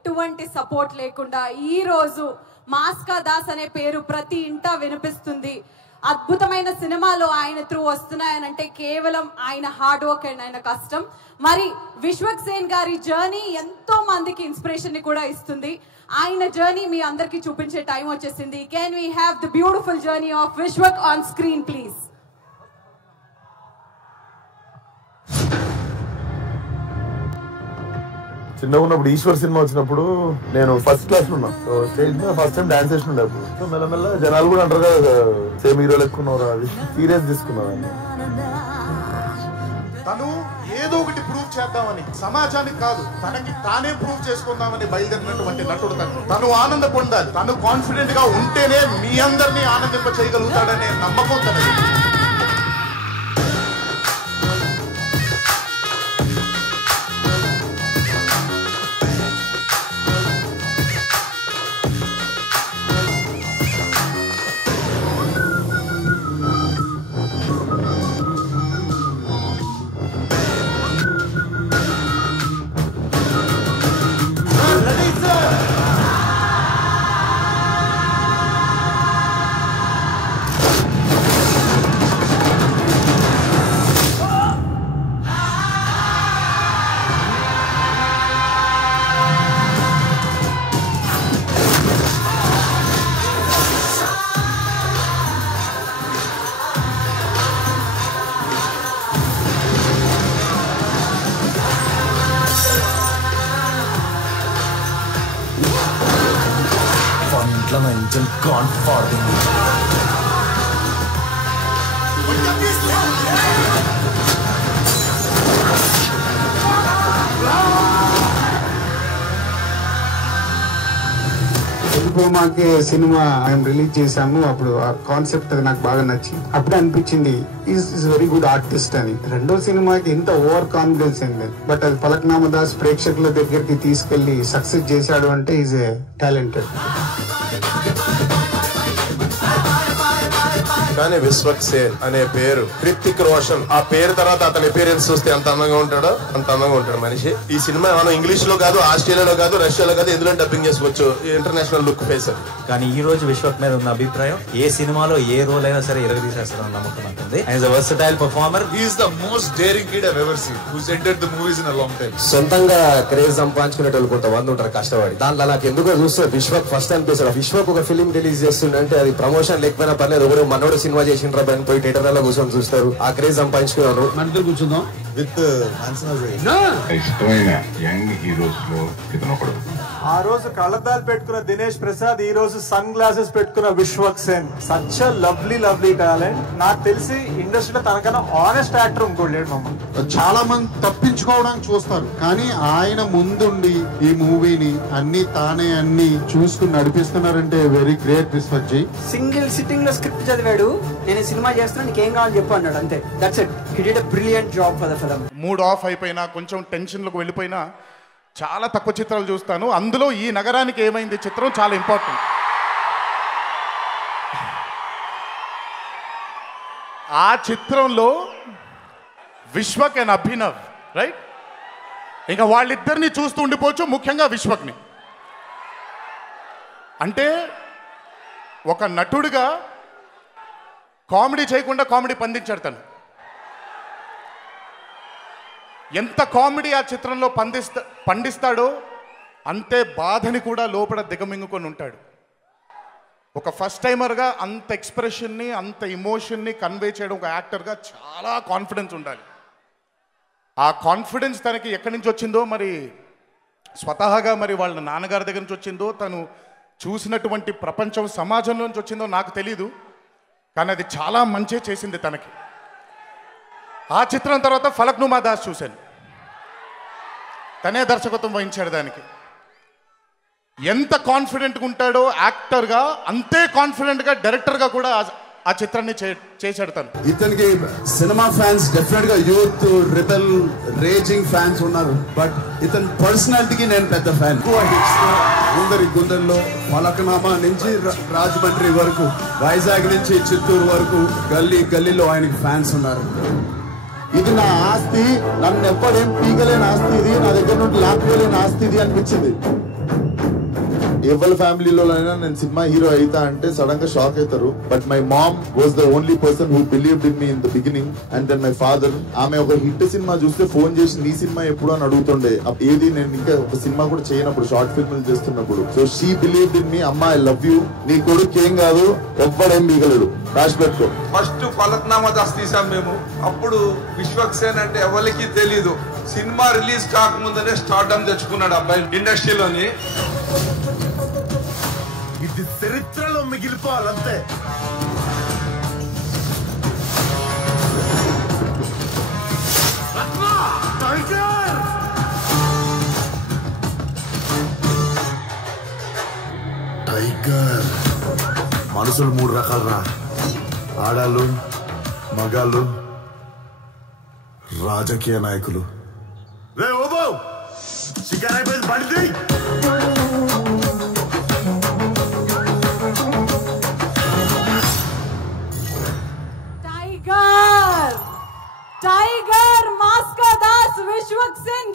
ఎటువంటి సపోర్ట్ లేకుండా ఈ రోజు మాస్కా దాస్ అనే పేరు ప్రతి ఇంటా వినిపిస్తుంది. అద్భుతమైన సినిమాలు ఆయన త్రూ వస్తున్నాయనంటే కేవలం ఆయన హార్డ్ వర్క్ అండ్ ఆయన కష్టం. మరి విశ్వక్ సేన్ గారి జర్నీ ఎంతో మందికి ఇన్స్పిరేషన్ ని కూడా ఇస్తుంది. ఆయన జర్నీ మీ అందరికి చూపించే టైం వచ్చేసింది. Can we have the beautiful journey of Vishwak on screen please. చిన్నగా ఉన్నప్పుడు ఈశ్వర్ సినిమా వచ్చినప్పుడు నేను ఫస్ట్ క్లాస్ లో ఉన్నా. స్టేజ్ మీద ఫస్ట్ టైం డాన్స్ చేసిన అప్పుడు. సో మెల్లమెల్ల జనాలు కూడా అంటారు కదా సేమ్ హీరోలు ఎక్కున్నారు, అది సీరియస్ తీసుకున్నారు. తను ఏదో ఒకటి ప్రూవ్ చేద్దామని, సమాజానికి కాదు తనకి తానే ప్రూవ్ చేసుకుందామని బయలుదేరినటువంటి నటుడు తను ఆనంద పొందాలి. తను కాన్ఫిడెంట్ గా ఉంటేనే మీ అందరినీ ఆనందింప చేయగలుగుతాడనే నమ్మకం తనది. One engine gone farthing. మాకే సినిమా మేము రిలీజ్ చేసాము. అప్పుడు ఆ కాన్సెప్ట్ అది నాకు బాగా నచ్చింది. అప్పుడే అనిపించింది ఈజ్ వెరీ గుడ్ ఆర్టిస్ట్ అని. రెండో సినిమాకి ఎంత ఓవర్ కాన్ఫిడెన్స్ అయింది, బట్ అది ఫలక్నామా దాస్ ప్రేక్షకుల దగ్గరికి తీసుకెళ్లి సక్సెస్ చేశాడు అంటే ఈజ్ ఏ టాలెంటెడ్. కానీ విశ్వక్ సేన్ అనే పేరు, హృతిక్ రోషన్ ఆ పేరు తర్వాత అతని అపియరెన్స్ చూస్తే ఎంత అందంగా ఉంటాడో అంత అందంగా ఉంటాడు మనిషి. ఈ సినిమా మనం ఇంగ్లీష్ లో కాదు, ఆస్ట్రేలియాలో కాదు, రష్యాలో కాదు, ఎందులో డబ్బింగ్ చేసుకోవచ్చు. ఇంటర్నేషనల్ లుక్ ఫేస్ అది. కానీ ఈ రోజు విశ్వక్ మీద ఉన్న అభిప్రాయం ఏ సినిమాలో ఏ రోల్ అయినా సరే ఎరగదీసేస్తారని నమ్మకం ఉంటుంది. ఆయన versatile performer. He is the most daring kid I have ever seen who's entered the movies in a long time. సొంతంగా క్రేజ్ సంపాదించుకునేటోళ్ళు కొంతమంది ఉంటారు కష్టపడి. దాంట్లో నాకు ఎందుకో చూస్తే విశ్వక్ ఫస్ట్ అనిపిస్తాడు. విశ్వక్ ఒక ఫిలిం రిలీజ్ చేస్తుండే అది ప్రమోషన్ లేకపోయినా పర్లేదు, ఒకరు మనోడు సినిమా చేసిండ్రా పోయి థియేటర్ లో కూర్చొని చూస్తారు. ఆ క్రేజ్ సంపాదించుకున్నారు. మన కూర్చుందాం విత్ ఇష్టమైన యంగ్ హీరోస్ లో ఇతను ఒకడు. ఆ రోజు కళ్ళద్దాలు పెట్టుకున్న దినేష్ ప్రసాద్, ఈ రోజు సన్ గ్లాసెస్ పెట్టుకున్న Vishwak Sen. Such a lovely talent. నాకు తెలిసి ఇండస్ట్రీలో తనకన్నా ఆనెస్ట్ యాక్టర్ ఇంకోటి లేడు మమ్మల్ని. చాలా మంది తప్పించుకోవడానికి చూస్తారు, కానీ ఆయన ముందుండి ఈ మూవీని తానే చూసుకుని నడిపిస్తున్నారంటే very great Vishwak ji. Single sitting లో స్క్రిప్ట్ చదివాడు, నేను సినిమా చేస్తున్నా నీకేం కావాలని చెప్పు అన్నాడు, అంతే. That's it. He did a brilliant job for the film. Mood off అయిపోయినా, కొంచెం టెన్షన్లకు వెళ్ళిపోయినా చాలా తక్కువ చిత్రాలు చూస్తాను. అందులో ఈ నగరానికి ఏమైంది చిత్రం చాలా ఇంపార్టెంట్. ఆ చిత్రంలో విశ్వక్ అండ్ అభినవ్, రైట్, ఇంకా వాళ్ళిద్దరిని చూస్తూ ఉండిపోవచ్చు. ముఖ్యంగా విశ్వక్ని. అంటే ఒక నటుడిగా కామెడీ చేయకుండా కామెడీ పండించాడు తను. ఎంత కామెడీ ఆ చిత్రంలో పండిస్తాడో అంతే బాధని కూడా లోపల దిగమింగుకొని ఉంటాడు. ఒక ఫస్ట్ టైమర్గా అంత ఎక్స్ప్రెషన్ని, అంత ఇమోషన్ని కన్వే చేయడం ఒక యాక్టర్గా చాలా కాన్ఫిడెన్స్ ఉండాలి. ఆ కాన్ఫిడెన్స్ తనకి ఎక్కడి నుంచి వచ్చిందో, మరి స్వతహాగా మరి వాళ్ళ నాన్నగారి దగ్గర నుంచి వచ్చిందో, తను చూసినటువంటి ప్రపంచం సమాజంలో నుంచి వచ్చిందో నాకు తెలీదు, కానీ అది చాలా మంచి చేసింది తనకి. ఆ చిత్రం తర్వాత ఫలక్నుమా దాస్ చూశాను. తనే దర్శకత్వం వహించాడు దానికి. ఎంత కాన్ఫిడెంట్గా ఉంటాడో యాక్టర్గా, అంతే కాన్ఫిడెంట్గా డైరెక్టర్గా కూడా ఆ చిత్రాన్ని చేశాడు తను. ఇతనికి సినిమా ఫ్యాన్స్ డెఫినెట్ గా యూత్ రిబెల్ రేజింగ్ ఫ్యాన్స్ ఉన్నారు, బట్ ఇతని పర్సనాలిటీకి నేను పెద్ద ఫ్యాన్. అందరి గుండెల్లో ఫలక్నామా నుంచి రాజమండ్రి వరకు, వైజాగ్ నుంచి చిత్తూరు వరకు గల్లీలో ఆయనకి ఫ్యాన్స్ ఉన్నారు. ఇది నా ఆస్తి, నన్ను ఎప్పుడేం పీకలేని ఆస్తి, ఇది నా దగ్గర నుండి లాక్కోలేని ఆస్తి ఇది అనిపించింది. ఎవరి ఫ్యామిలీలో అయినా నేను సినిమా హీరో అయితా అంటే సడన్ గా షాక్ అవుతారు. But my mom was the only person who believed in me in the beginning. And then my father, ఆమె ఒక హిట్ సినిమా చూస్తే ఫోన్ చేసి నీ సినిమా ఎప్పుడు అని అడుగుతుండే. ఏది నేను ఇంకా ఒక సినిమా కూడా చేయనప్పుడు, షార్ట్ ఫిల్మ్ చేస్తున్నప్పుడు. సో షీ బిలీవ్డ్ ఇన్ మీ. అమ్మా ఐ లవ్ యూ, నీ కొడుకు ఏం కాదు, ఎవ్వడేం మిగలడు, రాసి పెట్టుకో. ఫస్ట్ ఫలక్నామా దాస్ తీసాం మేము. అప్పుడు విశ్వక్సేన్ అంటే ఎవరికి తెలీదు. సినిమా రిలీజ్ కాకముందనే స్టార్డమ్ తెచ్చుకున్నాడు అబ్బాయి ఇండస్ట్రీలోని. ఇది చరిత్రలో మిగిలిపోవాలంతే. టైగర్ మనుషులు 3 రకాలరా, ఆడాళ్ళు, మగాళ్ళు, రాజకీయ నాయకులు. రే ఓబో షికార్ అయిపోయింది, పడింది. టైగర్ టైగర్ మాస్కా దాస్ విశ్వక్సేన్